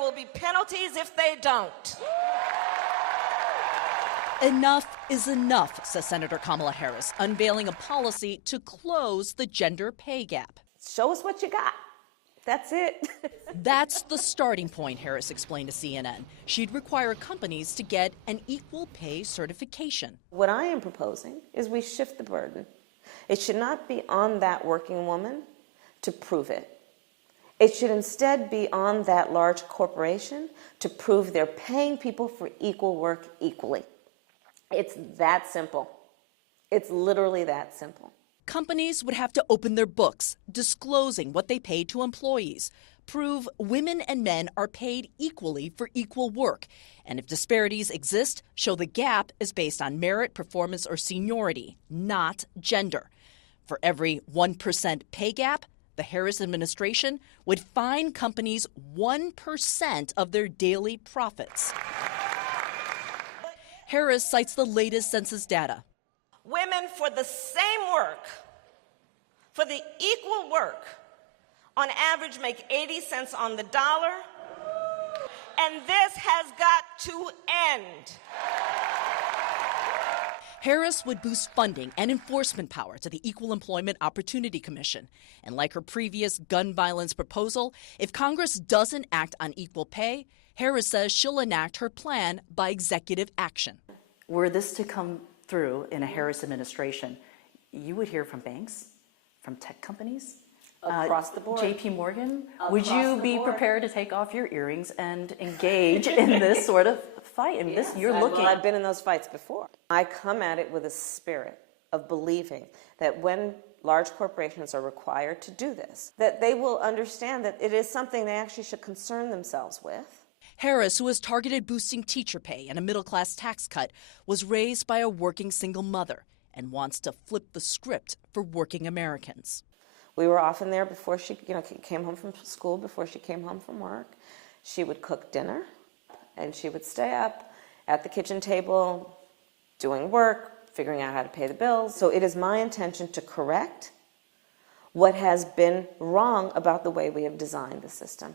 will be penalties if they don't. Enough is enough, says Senator Kamala Harris, unveiling a policy to close the gender pay gap. Show us what you got. That's it. That's the starting point, Harris explained to CNN. She'd require companies to get an equal pay certification. What I am proposing is we shift the burden. It should not be on that working woman to prove it. It should instead be on that large corporation to prove they're paying people for equal work equally. It's that simple. It's literally that simple. Companies would have to open their books, disclosing what they pay to employees, prove women and men are paid equally for equal work, and if disparities exist, show the gap is based on merit, performance, or seniority, not gender. For every 1% pay gap, the Harris administration would fine companies 1% of their daily profits. Harris cites the latest census data. Women for the same work, for the equal work, on average make 80 cents on the dollar, and this has got to end. Harris would boost funding and enforcement power to the Equal Employment Opportunity Commission. And like her previous gun violence proposal, if Congress doesn't act on equal pay, Harris says she'll enact her plan by executive action. Were this to come through in a Harris administration, you would hear from banks, from tech companies, Across the board. JP Morgan. Would you be prepared to take off your earrings and engage in this sort of fight? I mean, Yes, I've been in those fights before. I come at it with a spirit of believing that when large corporations are required to do this, that they will understand that it is something they actually should concern themselves with. Harris, who has targeted boosting teacher pay and a middle-class tax cut, was raised by a working single mother and wants to flip the script for working Americans. We were often there before she came home from school, before she came home from work. She would cook dinner, and she would stay up at the kitchen table doing work, figuring out how to pay the bills. So it is my intention to correct what has been wrong about the way we have designed the system.